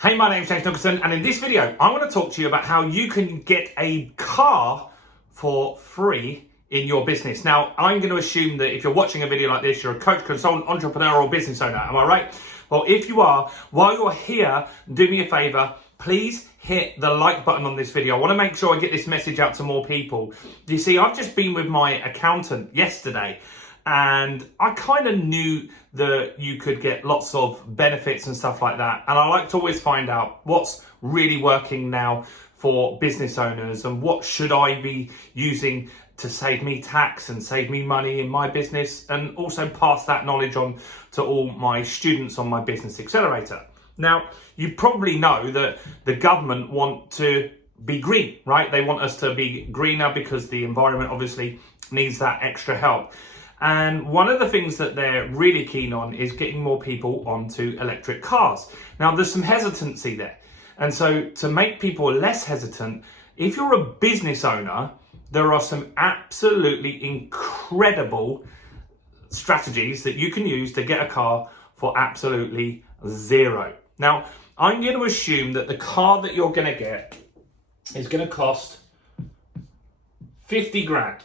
Hey, my name's James Nicholson, and in this video, I want to talk to you about how you can get a car for free in your business. Now, I'm going to assume that if you're watching a video like this, you're a coach, consultant, entrepreneur, or business owner. Am I right? Well, if you are, while you're here, do me a favor. Please hit the like button on this video. I want to make sure I get this message out to more people. You see, I've just been with my accountant yesterday, and I kind of knew that you could get lots of benefits and stuff like that. And I like to always find out what's really working now for business owners and what should I be using to save me tax and save me money in my business, and also pass that knowledge on to all my students on my Business Accelerator. Now, you probably know that the government want to be green, right? They want us to be greener because the environment obviously needs that extra help. And one of the things that they're really keen on is getting more people onto electric cars. Now, there's some hesitancy there. And so to make people less hesitant, if you're a business owner, there are some absolutely incredible strategies that you can use to get a car for absolutely zero. Now, I'm going to assume that the car that you're going to get is going to cost 50 grand.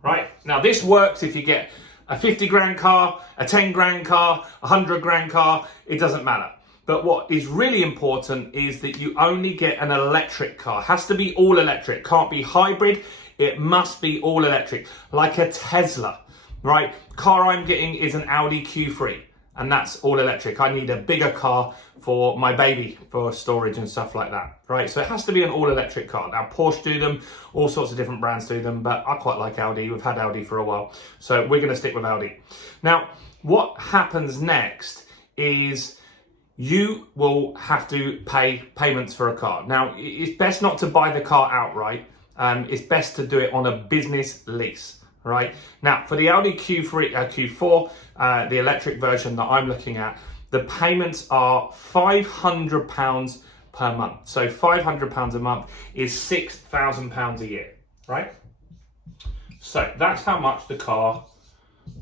Right? Now, this works if you get a 50 grand car, a 10 grand car, a 100 grand car, it doesn't matter. But what is really important is that you only get an electric car. It has to be all electric, can't be hybrid, it must be all electric, like a Tesla, right? Car I'm getting is an Audi Q3, and that's all electric. I need a bigger car for my baby, for storage and stuff like that, right? So it has to be an all electric car. Now, Porsche do them, all sorts of different brands do them, but I quite like Audi. We've had Audi for a while, so we're gonna stick with Audi. Now, what happens next is you will have to pay payments for a car. Now, it's best not to buy the car outright. It's best to do it on a business lease, right? Now, for the Audi Q4, the electric version that I'm looking at, the payments are £500 per month. So £500 a month is £6,000 a year, right? So that's how much the car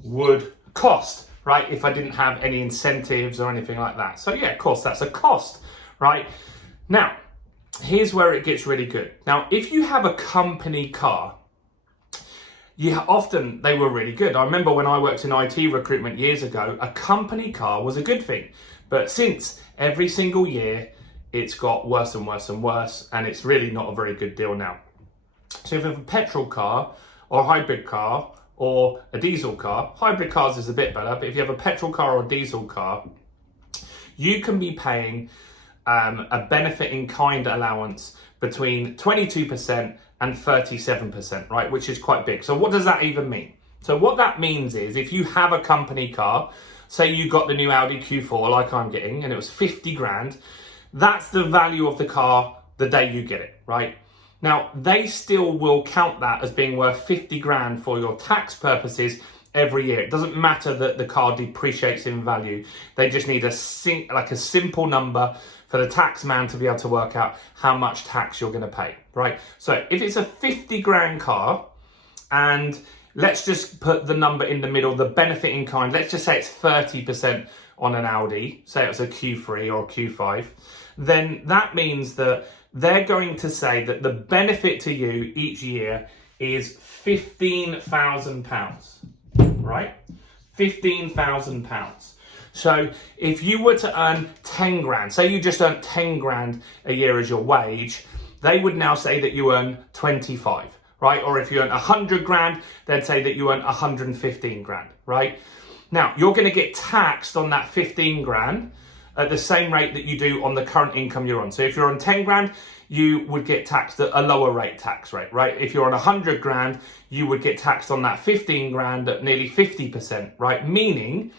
would cost, right? If I didn't have any incentives or anything like that. So yeah, of course, that's a cost, right? Now, here's where it gets really good. Now, if you have a company car, often they were really good. I remember when I worked in IT recruitment years ago, a company car was a good thing. But since every single year, it's got worse and worse and worse, and it's really not a very good deal now. So if you have a petrol car or a hybrid car or a diesel car, hybrid cars is a bit better, but if you have a petrol car or a diesel car, you can be paying a benefit in kind allowance between 22% and 37%, right? Which is quite big. So what does that even mean? So what that means is if you have a company car, say you got the new Audi Q4 like I'm getting, and it was 50 grand, that's the value of the car the day you get it, right? Now, they still will count that as being worth 50 grand for your tax purposes every year. It doesn't matter that the car depreciates in value. They just need a simple number for the tax man to be able to work out how much tax you're going to pay, right? So if it's a 50 grand car, and let's just put the number in the middle, the benefit in kind, let's just say it's 30% on an Audi, say it was a Q3 or a Q5, then that means that they're going to say that the benefit to you each year is £15,000, right? £15,000. So if you were to earn 10 grand, say you just earned 10 grand a year as your wage, they would now say that you earn 25, right? Or if you earn 100 grand, they'd say that you earn 115 grand, right? Now, you're going to get taxed on that 15 grand at the same rate that you do on the current income you're on. So if you're on 10 grand, you would get taxed at a lower rate tax rate, right? If you're on 100 grand, you would get taxed on that 15 grand at nearly 50%, right? Meaning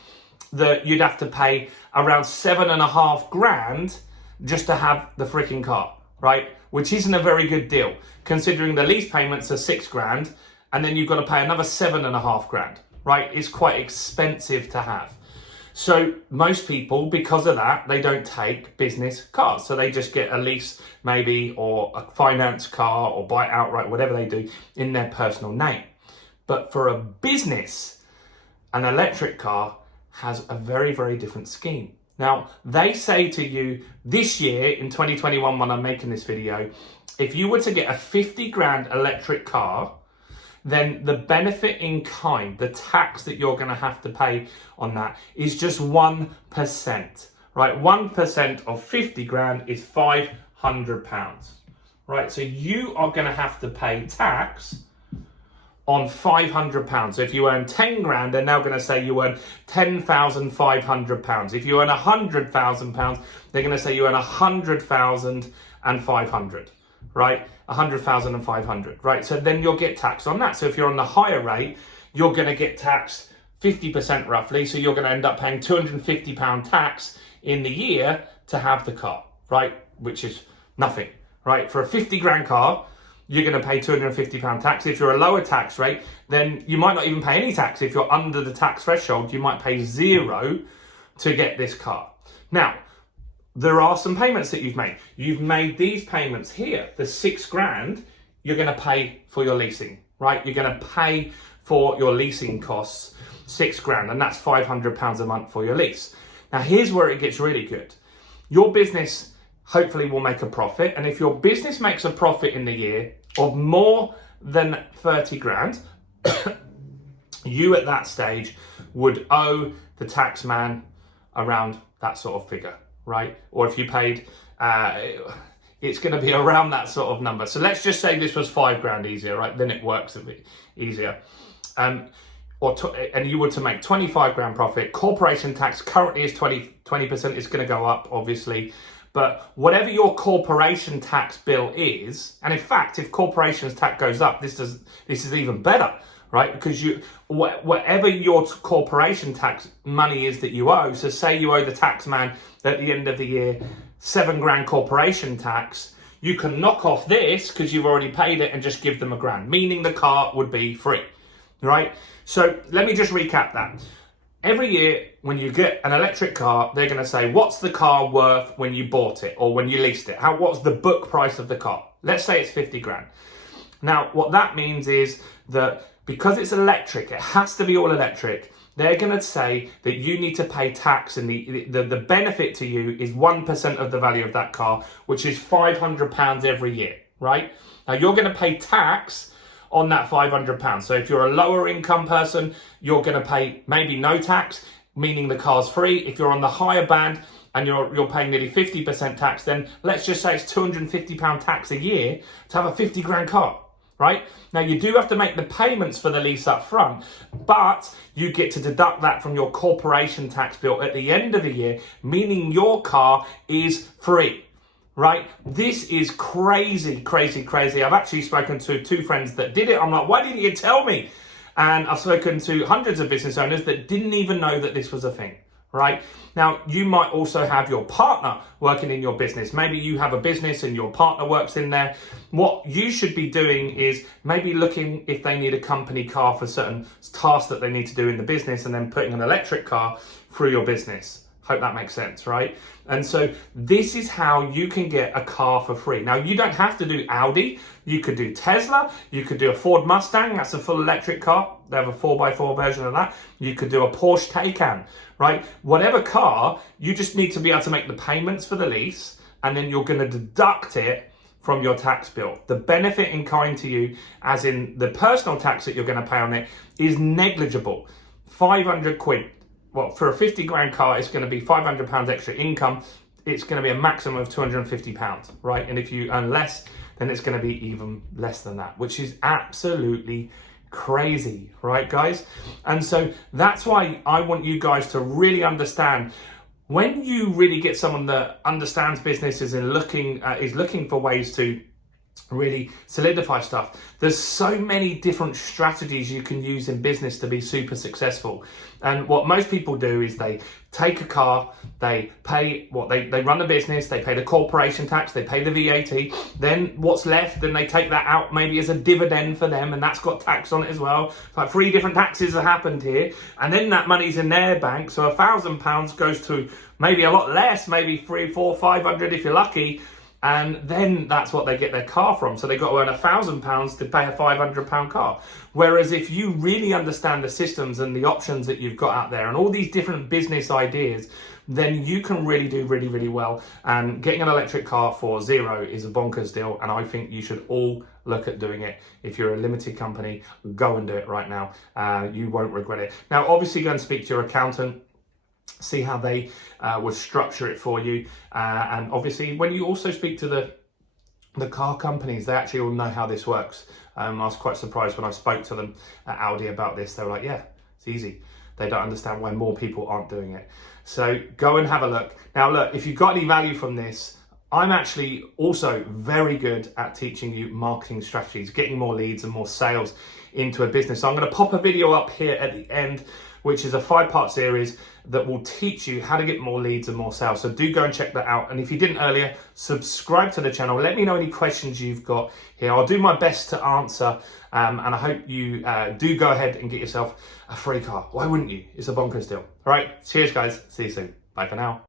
that you'd have to pay around 7.5 grand just to have the freaking car, right? Which isn't a very good deal, considering the lease payments are 6 grand, and then you've got to pay another 7.5 grand, right? It's quite expensive to have. So most people, because of that, they don't take business cars. So they just get a lease maybe, or a finance car, or buy it outright, whatever they do, in their personal name. But for a business, an electric car has a very, very different scheme. Now, they say to you this year in 2021, when I'm making this video, if you were to get a 50 grand electric car, then the benefit in kind, the tax that you're going to have to pay on that is just 1%, right? 1% of 50 grand is £500, right? So you are going to have to pay tax on £500. So if you earn 10 grand, they're now going to say you earn £10,500. If you earn £100,000, they're going to say you earn 100,500, right? 100,500, right? So then you'll get taxed on that. So if you're on the higher rate, you're going to get taxed 50% roughly. So you're going to end up paying £250 tax in the year to have the car, right? Which is nothing, right? For a 50 grand car, you're going to pay £250 tax. If you're a lower tax rate, then you might not even pay any tax. If you're under the tax threshold, you might pay zero to get this car. Now, there are some payments that you've made. You've made these payments here. The 6 grand, you're going to pay for your leasing, right? You're going to pay for your leasing costs 6 grand, and that's £500 a month for your lease. Now, here's where it gets really good. Your business hopefully will make a profit. And if your business makes a profit in the year of more than 30 grand, you at that stage would owe the tax man around that sort of figure, right? Or if you paid, it's going to be around that sort of number. So let's just say this was 5 grand easier, right? Then it works a bit easier. And you were to make 25 grand profit. Corporation tax currently is 20%. It's going to go up, obviously. But whatever your corporation tax bill is, and in fact, if corporation's tax goes up, this is even better, right? Because whatever your corporation tax money is that you owe, so say you owe the tax man at the end of the year 7 grand corporation tax, you can knock off this because you've already paid it and just give them £1,000, meaning the car would be free, right? So let me just recap that. Every year, when you get an electric car, they're going to say, what's the car worth when you bought it or when you leased it? What's the book price of the car? Let's say it's 50 grand. Now, what that means is that because it's electric, it has to be all electric. They're going to say that you need to pay tax, and the benefit to you is 1% of the value of that car, which is £500 every year, right? Now, you're going to pay tax on that £500. So if you're a lower income person, you're going to pay maybe no tax, meaning the car's free. If you're on the higher band and you're paying nearly 50% tax, then let's just say it's £250 tax a year to have a 50 grand car, right? Now you do have to make the payments for the lease up front, but you get to deduct that from your corporation tax bill at the end of the year, meaning your car is free. Right? This is crazy, crazy, crazy. I've actually spoken to 2 friends that did it. I'm like, why didn't you tell me? And I've spoken to hundreds of business owners that didn't even know that this was a thing, right? Now, you might also have your partner working in your business. Maybe you have a business and your partner works in there. What you should be doing is maybe looking if they need a company car for certain tasks that they need to do in the business, and then putting an electric car through your business. Hope that makes sense, right? And so this is how you can get a car for free. Now, you don't have to do Audi. You could do Tesla. You could do a Ford Mustang. That's a full electric car. They have a 4x4 version of that. You could do a Porsche Taycan, right? Whatever car, you just need to be able to make the payments for the lease, and then you're going to deduct it from your tax bill. The benefit in kind to you, as in the personal tax that you're going to pay on it, is negligible. 500 quid. Well, for a 50 grand car, it's going to be £500 extra income. It's going to be a maximum of £250, right? And if you earn less, then it's going to be even less than that, which is absolutely crazy, right, guys? And so that's why I want you guys to really understand, when you really get someone that understands businesses and is looking for ways to really solidify stuff, there's so many different strategies you can use in business to be super successful. And what most people do is they take a car, they pay they run the business, they pay the corporation tax, they pay the VAT, then what's left, then they take that out maybe as a dividend for them, and that's got tax on it as well. Like 3 different taxes have happened here, and then that money's in their bank, so £1,000 goes to maybe a lot less, maybe 300, 400, 500 if you're lucky. And then that's what they get their car from. So they've got to earn £1,000 to pay a £500 car. Whereas if you really understand the systems and the options that you've got out there and all these different business ideas, then you can really do really, really well. And getting an electric car for zero is a bonkers deal. And I think you should all look at doing it. If you're a limited company, go and do it right now. You won't regret it. Now, obviously go and speak to your accountant, see how they would structure it for you. And obviously when you also speak to the car companies, they actually all know how this works. I was quite surprised when I spoke to them at Audi about this. They were like, yeah, it's easy. They don't understand why more people aren't doing it. So go and have a look. Now look, if you've got any value from this, I'm actually also very good at teaching you marketing strategies, getting more leads and more sales into a business. So I'm going to pop a video up here at the end, which is a 5-part series that will teach you how to get more leads and more sales. So do go and check that out. And if you didn't earlier, subscribe to the channel. Let me know any questions you've got here. I'll do my best to answer. And I hope you do go ahead and get yourself a free car. Why wouldn't you? It's a bonkers deal. All right, cheers guys. See you soon. Bye for now.